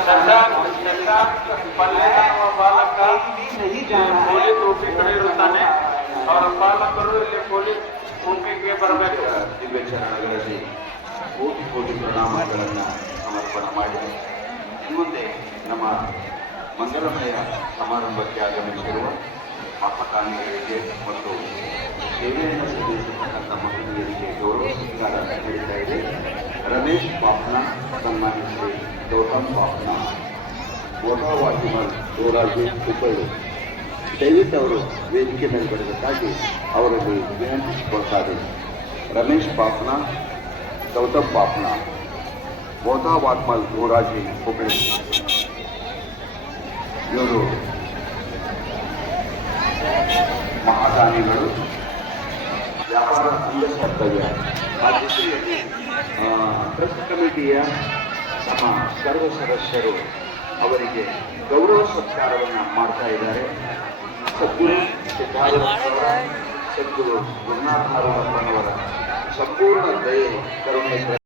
ಚಂದ ಚಂದ ಪಲ್ಯ ನಮ್ಮ ಬಾಲಕ नहीं ಇಲ್ಲಿ जाना है ಪೊಲೀಸ್ ಟೋಪಿ ಕಡೆ ಇರುತ್ತಾನೆ ಅವರ ಪಾಲಕರು ಇಲ್ಲಿ ಪೊಲೀಸ್ ಟೋಪಿಗೆ ಬರಬೇಕು ದಿವ್ಯಚರಣಗಳಲ್ಲಿ ಕೋಟಿ ಕೋಟಿ ಪ್ರಣಾಮಗಳನ್ನು ಸಮರ್ಪಣೆ ಮಾಡಿ ಮುಂದೆ ನಮ್ಮ ಮಂಗಲಮಯ ಸಮಾರಂಭಕ್ಕೆ ಆಗಮಿಸಿರುವ ಮಹಾಕಾಣಿಗಳಿಗೆ ಮತ್ತು ಸೇವೆಯನ್ನು ಸಲ್ಲಿಸತಕ್ಕಂಥ ಮಹಿಳೆಯರಿಗೆ ಗೌರವ ಸತ್ಕಾರ ನಡೀತಾ ಇದೆ ರಮೇಶ್ ಪಾಪ್ನ ಸನ್ಮಾನ್ಯ ಶ್ರೀ ಗೌತಮ್ ಪಾಪ್ನ ಓಟಾವಾಟಿಮಲ್ ಗೋರಾಜು ಹುಬ್ಬಳ್ಳಿ ದಯವಿಟ್ಟು ಅವರು ವೇದಿಕೆ ಮೇಲೆ ಬರಬೇಕಾಗಿ ಅವರಲ್ಲಿ ವಿನಂತಿಸಿಕೊಳ್ತಾ ಇದ್ದೀನಿ ರಮೇಶ್ ಪಾಪ್ನ ಗೌತಮ್ ಪಾಪ್ನ ಬೋತಾ ವಾಟ್ಮಲ್ ಗೋರಾಜಿ ಹುಬ್ಬಳ್ಳಿ ಇವರು ಮಹಾದಾನಿಗಳು ವ್ಯಾಪಾರ ಸಂಘ ಕರ್ತವ್ಯ ಆ ಜೊತೆಯಲ್ಲಿ ಆ, ಟ್ರಸ್ಟ್ ಕಮಿಟಿಯ ನಮ್ಮ ಸರ್ವ ಸದಸ್ಯರು ಅವರಿಗೆ ಗೌರವ ಸತ್ಕಾರವನ್ನು ಮಾಡ್ತಾ ಇದ್ದಾರೆ. ಸದ್ಗುರು ಸಿದ್ಧಾರೂಢ ಸದ್ಗುರು ಗುರುನಾಥರವರ ಸಂಪೂರ್ಣ ದಯೆ ಕರುಣೆ